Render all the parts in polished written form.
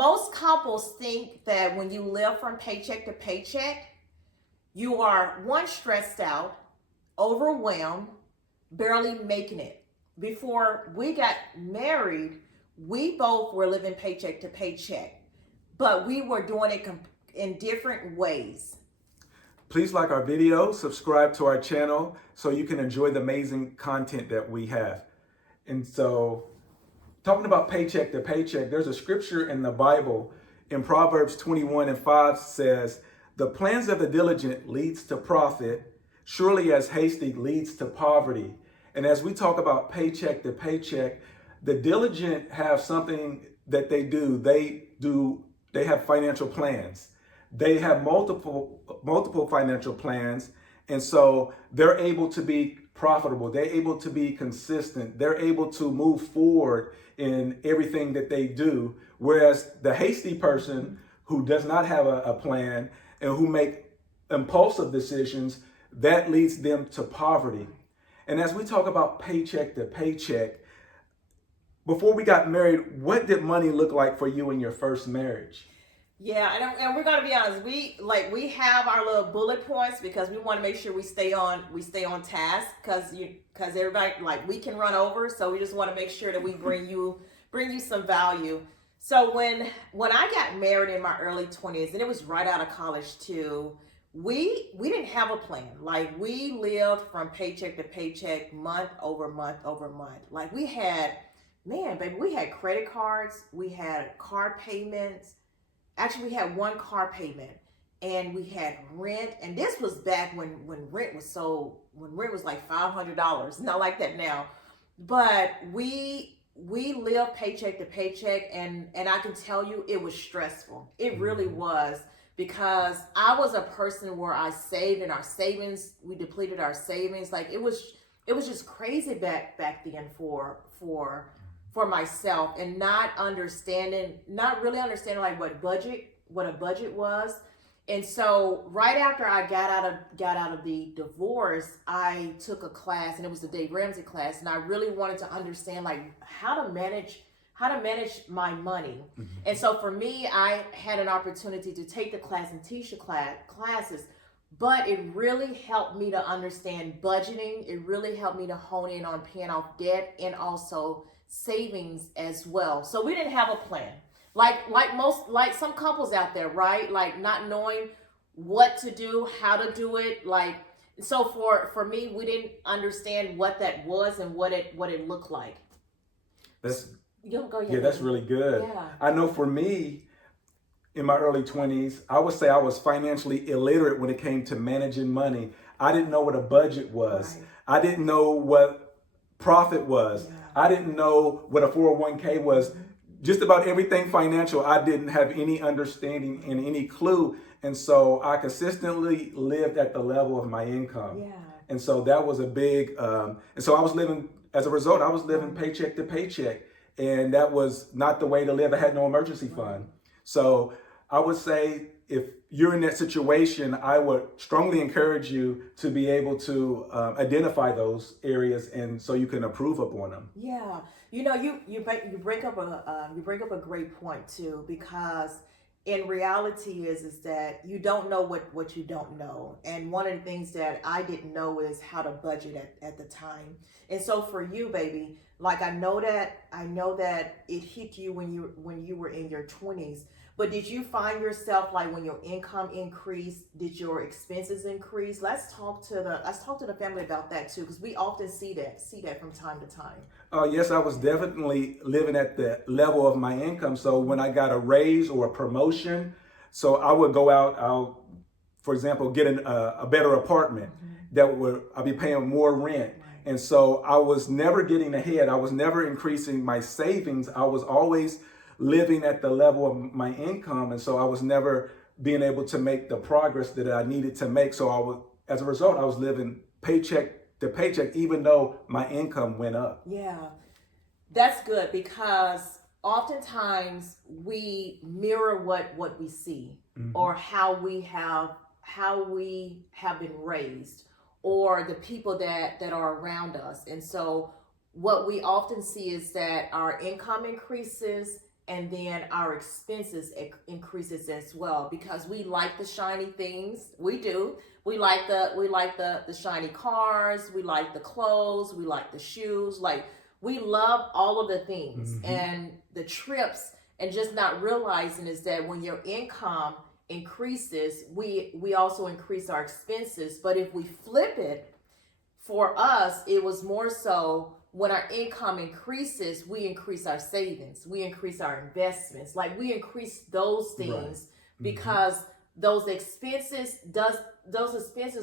most couples think that when you live from paycheck to paycheck, you are one, stressed out, overwhelmed, barely making it. Before we got married, we both were living paycheck to paycheck, but we were doing it in different ways. Please like our video, subscribe to our channel so you can enjoy the amazing content that we have. And so, talking about paycheck to paycheck, there's a scripture in the Bible in Proverbs 21:5 says, "The plans of the diligent leads to profit, surely as hasty leads to poverty." And as we talk about paycheck to paycheck, the diligent have something that they do. They have financial plans. They have multiple financial plans, and so they're able to be profitable. They're able to be consistent. They're able to move forward in everything that they do. Whereas the hasty person who does not have a plan and who make impulsive decisions, that leads them to poverty. And as we talk about paycheck to paycheck, before we got married, what did money look like for you in your first marriage? Yeah, and we're gonna be honest. We have our little bullet points because we want to make sure we stay on task because everybody, like, we can run over, so we just want to make sure that we bring you some value. So when I got married in my early 20s, and it was right out of college too, we didn't have a plan. Like, we lived from paycheck to paycheck, month over month over month. Like, we had credit cards, we had car payments. Actually, we had one car payment, and we had rent. And this was back when rent was like $500, not like that now. But we lived paycheck to paycheck, and I can tell you it was stressful. It really was, because I was a person where I saved, and our savings, we depleted our savings. Like, it was just crazy back then for myself, and not really understanding like what a budget was. And so right after I got out of the divorce, I took a class, and it was the Dave Ramsey class, and I really wanted to understand like how to manage my money. Mm-hmm. And so for me, I had an opportunity to take the class and teach the classes. But it really helped me to understand budgeting. It really helped me to hone in on paying off debt and also savings as well. So we didn't have a plan. Like some couples out there, right? Like, not knowing what to do, how to do it. Like, so for me, we didn't understand what that was and what it looked like. That's go yeah, that's really good. Yeah. I know for me, in my early 20s, I would say I was financially illiterate when it came to managing money. I didn't know what a budget was. Right. I didn't know what profit was. Yeah. I didn't know what a 401k was. Mm-hmm. Just about everything financial, I didn't have any understanding and any clue. And so I consistently lived at the level of my income. Yeah. And so that was a big, and so as a result, I was living paycheck to paycheck. And that was not the way to live. I had no emergency fund. So I would say, if you're in that situation, I would strongly encourage you to be able to identify those areas, and so you can improve upon them. Yeah, you bring up a great point too, because in reality is that you don't know what you don't know. And one of the things that I didn't know is how to budget at the time. And so for you, baby, like, I know that it hit you when you were in your 20s. But did you find yourself, like, when your income increased, did your expenses increase? Let's talk to the family about that too, because we often see that from time to time. Yes, I was definitely living at the level of my income. So when I got a raise or a promotion, so I would go out, for example, get a better apartment. Mm-hmm. I'd be paying more rent. Right. And so I was never getting ahead. I was never increasing my savings. I was always living at the level of my income. And so I was never being able to make the progress that I needed to make. So as a result, I was living paycheck to paycheck, even though my income went up. Yeah, that's good, because oftentimes we mirror what we see. Mm-hmm. Or how we have been raised, or the people that are around us. And so what we often see is that our income increases and then our expenses increases as well, because we like the shiny things. We do. We like the shiny cars. We like the clothes. We like the shoes. Like, we love all of the things and the trips, and just not realizing is that when your income increases, we also increase our expenses. But if we flip it, for us, it was more so when our income increases, we increase our savings, we increase our investments, like we increase those things, because those expenses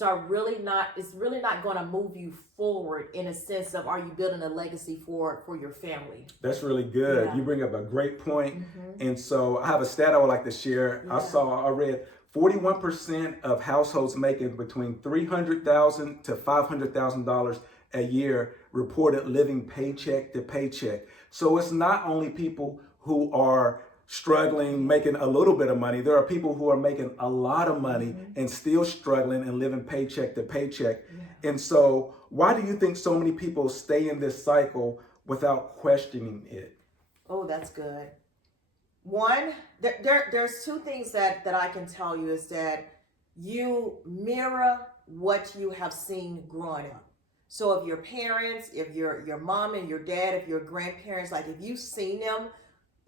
are really not, it's really not going to move you forward in a sense of, are you building a legacy for your family? That's really good. Yeah. You bring up a great point. And so I have a stat I would like to share. Yeah. I read 41% of households making between $300,000 to $500,000 a year reported living paycheck to paycheck. So it's not only people who are struggling, making a little bit of money. There are people who are making a lot of money and still struggling and living paycheck to paycheck. Yeah. And so why do you think so many people stay in this cycle without questioning it? Oh, that's good. One, there's two things that I can tell you is that you mirror what you have seen growing up. So if your parents, if your mom and your dad, if your grandparents, like if you've seen them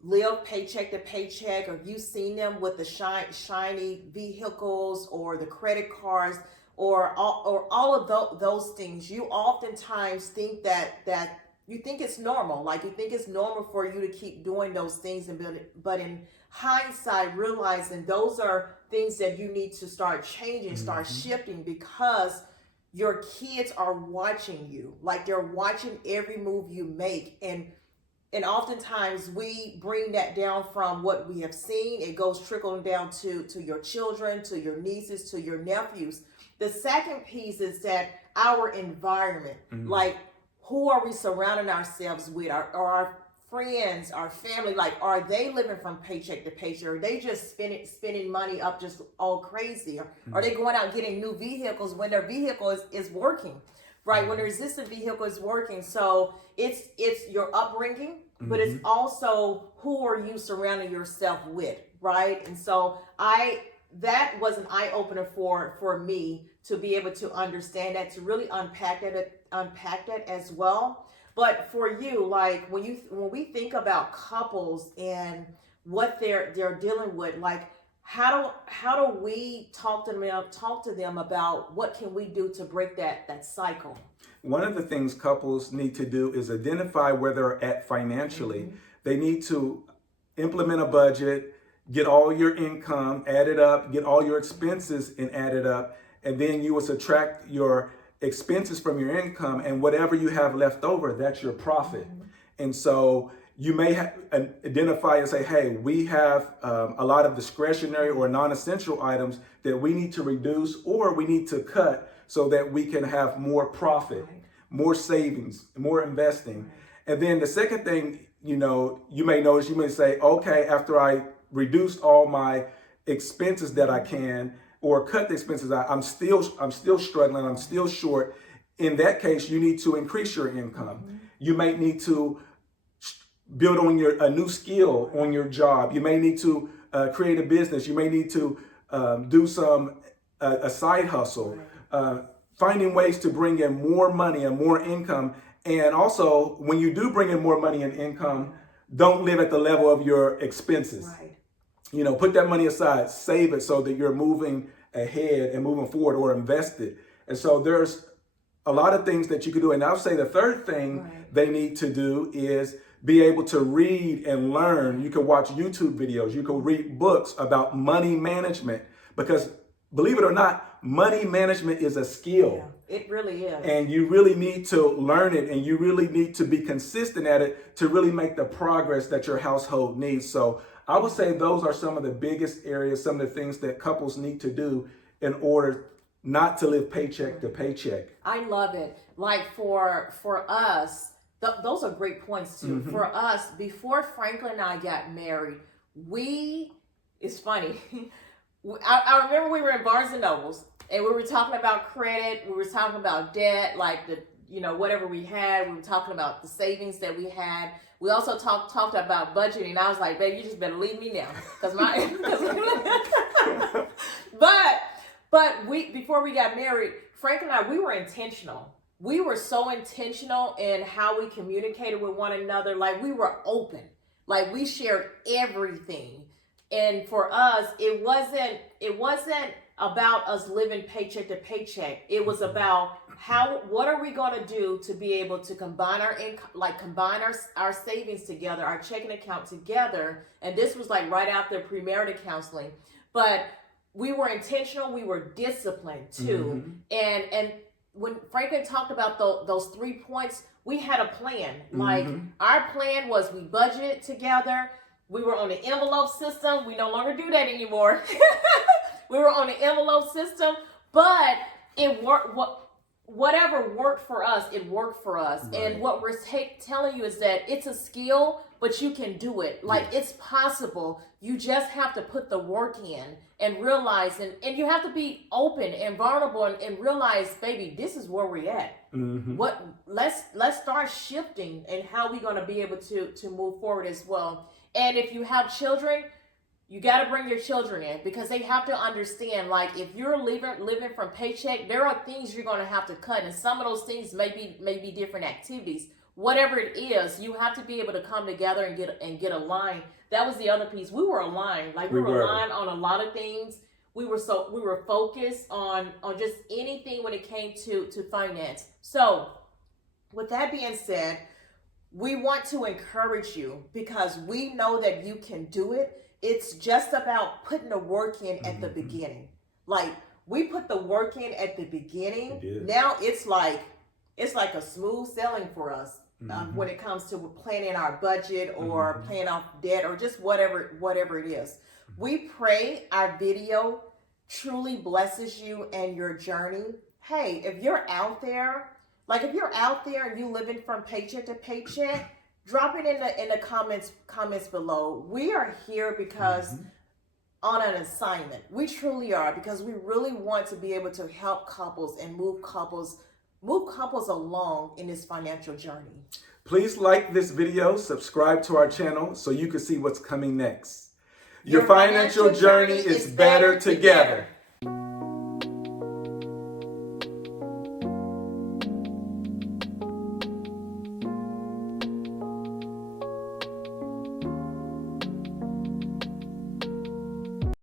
live paycheck to paycheck, or you've seen them with the shiny vehicles or the credit cards or all of those things, you oftentimes think that you think it's normal. Like, you think it's normal for you to keep doing those things and build it. But in hindsight, realizing those are things that you need to start changing, start shifting, because your kids are watching you. Like, they're watching every move you make. And oftentimes we bring that down from what we have seen. It goes trickling down to your children, to your nieces, to your nephews. The second piece is that our environment, like, who are we surrounding ourselves with? Are our friends, our family, like, are they living from paycheck to paycheck? Are they just spending money up just all crazy? Are they going out getting new vehicles when their vehicle is working, right? When their existing vehicle is working. So it's your upbringing, but it's also who are you surrounding yourself with, right? And so that was an eye-opener for me to be able to understand that, to really unpack that as well. But for you, like, when we think about couples and what they're dealing with, like, how do we talk to them about what can we do to break that cycle? One of the things couples need to do is identify where they're at financially. They need to implement a budget, get all your income, add it up, get all your expenses and add it up, and then you will subtract your expenses from your income, and whatever you have left over, that's your profit. And so you may identify and say, hey, we have a lot of discretionary or non-essential items that we need to reduce or we need to cut so that we can have more profit, more savings, more investing. And then the second thing, you may notice, you may say, okay, after I reduced all my expenses that I can, or cut the expenses out, I'm still struggling, I'm still short. In that case, you need to increase your income. You may need to build on a new skill on your job. You may need to create a business. You may need to do a side hustle, finding ways to bring in more money and more income. And also, when you do bring in more money and income, don't live at the level of your expenses. Put that money aside, save it so that you're moving ahead and moving forward, or invest it. And so there's a lot of things that you can do. And I'll say the third thing they need to do is be able to read and learn. You can watch YouTube videos. You can read books about money management, because believe it or not, money management is a skill. Yeah, it really is. And you really need to learn it, and you really need to be consistent at it to really make the progress that your household needs. So I would say those are some of the biggest areas, some of the things that couples need to do in order not to live paycheck to paycheck. I love it. Like for us, those are great points too. For us, before Franklin and I got married, it's funny. I remember we were in Barnes and Nobles, and we were talking about credit. We were talking about debt, like whatever we had. We were talking about the savings that we had. We also talked about budgeting. I was like, babe, you just better leave me now, because but before we got married, Frank and I, we were intentional. We were so intentional in how we communicated with one another. Like, we were open. Like, we shared everything. And for us, it wasn't about us living paycheck to paycheck. It was about what are we going to do to be able to combine our income, like combine our savings together, our checking account together. And this was like right after premarital counseling. But we were intentional. We were disciplined too. And when Franklin talked about those 3 points, we had a plan. Like, our plan was we budgeted together. We were on the envelope system. We no longer do that anymore. We were on the envelope system, but it worked. Whatever worked for us, it worked for us. Right. And what we're telling you is that it's a skill, but you can do it. Like, it's possible. You just have to put the work in and realize, and you have to be open and vulnerable and realize, baby, this is where we're at. Let's start shifting and how we're going to be able to move forward as well. And if you have children, you got to bring your children in, because they have to understand, like, if you're living from paycheck, there are things you're going to have to cut. And some of those things may be different activities. Whatever it is, you have to be able to come together and get aligned. That was the other piece. We were aligned. Like, we were aligned on a lot of things. We were focused on just anything when it came to finance. So with that being said, we want to encourage you, because we know that you can do it. It's just about putting the work in at the beginning. Like, we put the work in at the beginning. Now it's like a smooth sailing for us when it comes to planning our budget or paying off debt or just whatever it is. We pray our video truly blesses you and your journey. Hey, if you're out there and you living from paycheck to paycheck, drop it in the comments below. We are here because on an assignment. We truly are, because we really want to be able to help couples and move couples along in this financial journey. Please like this video, subscribe to our channel so you can see what's coming next. Your financial journey is better together.